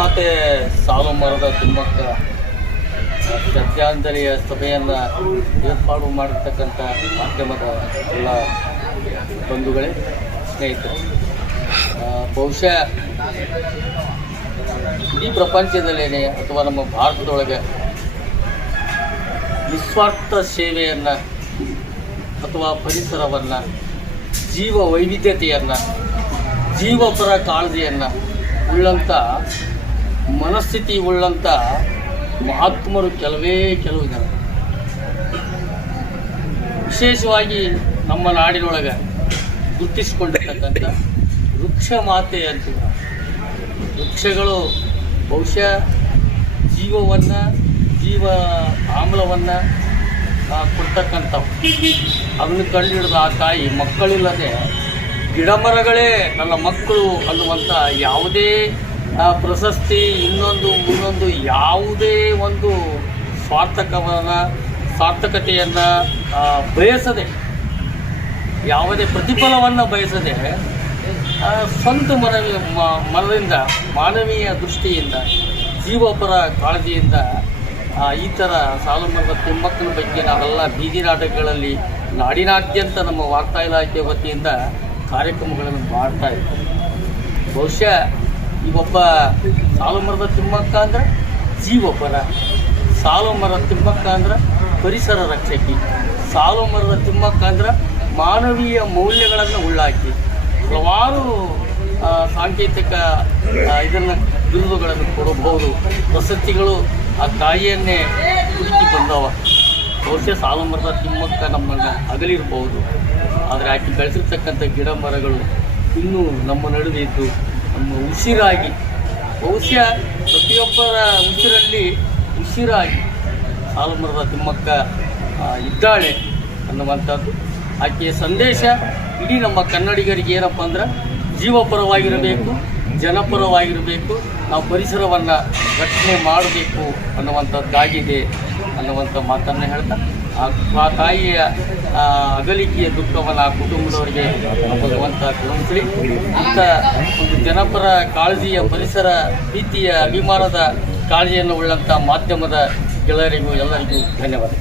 ಮಾತೆ, ಸಾಲು ಮರದ ತಿಮ್ಮಕ್ಕ ಶ್ರದ್ಧಾಂಜಲಿಯ ಸಭೆಯನ್ನು ಏರ್ಪಾಡು ಮಾಡಿರ್ತಕ್ಕಂಥ ಮಾಧ್ಯಮದ ಎಲ್ಲ ಬಂಧುಗಳೇ, ಸ್ನೇಹಿತರು. ಬಹುಶಃ ಇಡೀ ಪ್ರಪಂಚದಲ್ಲೇನೆ ಅಥವಾ ನಮ್ಮ ಭಾರತದೊಳಗೆ ನಿಸ್ವಾರ್ಥ ಸೇವೆಯನ್ನು ಅಥವಾ ಪರಿಸರವನ್ನು, ಜೀವ ವೈವಿಧ್ಯತೆಯನ್ನು, ಜೀವಪರ ಕಾಳಜಿಯನ್ನು ಉಳ್ಳಂಥ ಮನಸ್ಥಿತಿ ಉಳ್ಳಂಥ ಮಹಾತ್ಮರು ಕೆಲವೇ ಕೆಲವು ಜನ ವಿಶೇಷವಾಗಿ ನಮ್ಮ ನಾಡಿನೊಳಗೆ ಗುರುತಿಸಿಕೊಂಡಿರ್ತಕ್ಕಂಥ ವೃಕ್ಷ ಮಾತೆ ಅಂತೀವಿ ವೃಕ್ಷಗಳು ಬಹುಶಃ ಜೀವವನ್ನು, ಜೀವ ಆಮ್ಲವನ್ನು ಕೊಡ್ತಕ್ಕಂಥವು. ಅದನ್ನು ಕಂಡುಹಿಡಿದು ಆ ತಾಯಿ ಮಕ್ಕಳಿಲ್ಲದೆ ಗಿಡ ಮರಗಳೇ ನನ್ನ ಮಕ್ಕಳು ಅನ್ನುವಂಥ ಯಾವುದೇ ಪ್ರಶಸ್ತಿ ಇನ್ನೊಂದು ಮುನ್ನೊಂದು ಯಾವುದೇ ಒಂದು ಸ್ವಾರ್ಥಕವನ್ನು, ಸಾರ್ಥಕತೆಯನ್ನು ಬಯಸದೆ, ಯಾವುದೇ ಪ್ರತಿಫಲವನ್ನು ಬಯಸದೆ ಸ್ವಂತ ಮನವಿ ಮನದಿಂದ, ಮಾನವೀಯ ದೃಷ್ಟಿಯಿಂದ, ಜೀವಪರ ಕಾಳಜಿಯಿಂದ ಈ ಥರ ಸಾಲು ಮರದ ತಿಮ್ಮಕ್ಕನ ಬಗ್ಗೆ ನಾವೆಲ್ಲ ಬೀದಿ ನಾಟಕಗಳಲ್ಲಿ ನಾಡಿನಾದ್ಯಂತ ನಮ್ಮ ವಾರ್ತಾ ಇಲಾಖೆ ವತಿಯಿಂದ ಕಾರ್ಯಕ್ರಮಗಳನ್ನು ಮಾಡ್ತಾ ಇದ್ದೀವಿ ಬಹುಶಃ ಈ ಒಬ್ಬ ಸಾಲು ಮರದ ತಿಮ್ಮಕ್ಕ ಅಂದ್ರೆ ಜೀವಪರ ಸಾಲು ಮರದ ತಿಮ್ಮಕ್ಕ ಅಂದ್ರೆ ಪರಿಸರ ರಕ್ಷಕಿ. ಸಾಲು ಮರದ ತಿಮ್ಮಕ್ಕ ಅಂದ್ರೆ ಮಾನವೀಯ ಮೌಲ್ಯಗಳನ್ನು ಉಳ್ಳಾಕಿ. ಹಲವಾರು ಸಾಂಕೇತಿಕ ಇದನ್ನು ಬಿರುದುಗಳನ್ನು ಕೊಡಬಹುದು. ವಸತಿಗಳು ಆ ತಾಯಿಯನ್ನೇ ಹುಡುಕಿ ಬಂದವ. ಬಹುಶಃ ಸಾಲು ಮರದ ತಿಮ್ಮಕ್ಕ ನಮ್ಮನ್ನು ಅಗಲಿರ್ಬೋದು ಆದರೆ ಆಕೆ ಬೆಳೆಸಿರ್ತಕ್ಕಂಥ ಗಿಡ ಮರಗಳು ಇನ್ನೂ ನಮ್ಮ ನಡುವೆ ಇದ್ದು ಉಸಿರಾಗಿ, ಬಹುಶಃ ಪ್ರತಿಯೊಬ್ಬರ ಉಸಿರಲ್ಲಿ ಉಸಿರಾಗಿ ಸಾಲಮರದ ತಿಮ್ಮಕ್ಕ ಇದ್ದಾಳೆ ಅನ್ನುವಂಥದ್ದು. ಆಕೆಯ ಸಂದೇಶ ಇಡೀ ನಮ್ಮ ಕನ್ನಡಿಗರಿಗೆ ಏನಪ್ಪ ಅಂದ್ರೆ, ಜೀವಪರವಾಗಿರಬೇಕು, ಜನಪರವಾಗಿರಬೇಕು, ನಾವು ಪರಿಸರವನ್ನು ರಕ್ಷಣೆ ಮಾಡಬೇಕು ಅನ್ನುವಂಥದ್ದಾಗಿದೆ ಅನ್ನುವಂಥ ಮಾತನ್ನು ಹೇಳ್ತಾ ಆ ತಾಯಿಯ ಅಗಲಿಕೆಯ ದುಃಖವನ್ನು ಆ ಕುಟುಂಬದವರಿಗೆ ಭಗವಂತ ಕೊಡಿಸಲಿ ಇಂಥ ಒಂದು ಜನಪರ ಕಾಳಜಿಯ ಪರಿಸರ, ಪ್ರೀತಿಯ, ಅಭಿಮಾನದ ಕಾಳಜಿಯನ್ನು ಉಳ್ಳಂಥ ಮಾಧ್ಯಮದ ಗೆಳೆಯರಿಗೂ ಎಲ್ಲರಿಗೂ ಧನ್ಯವಾದ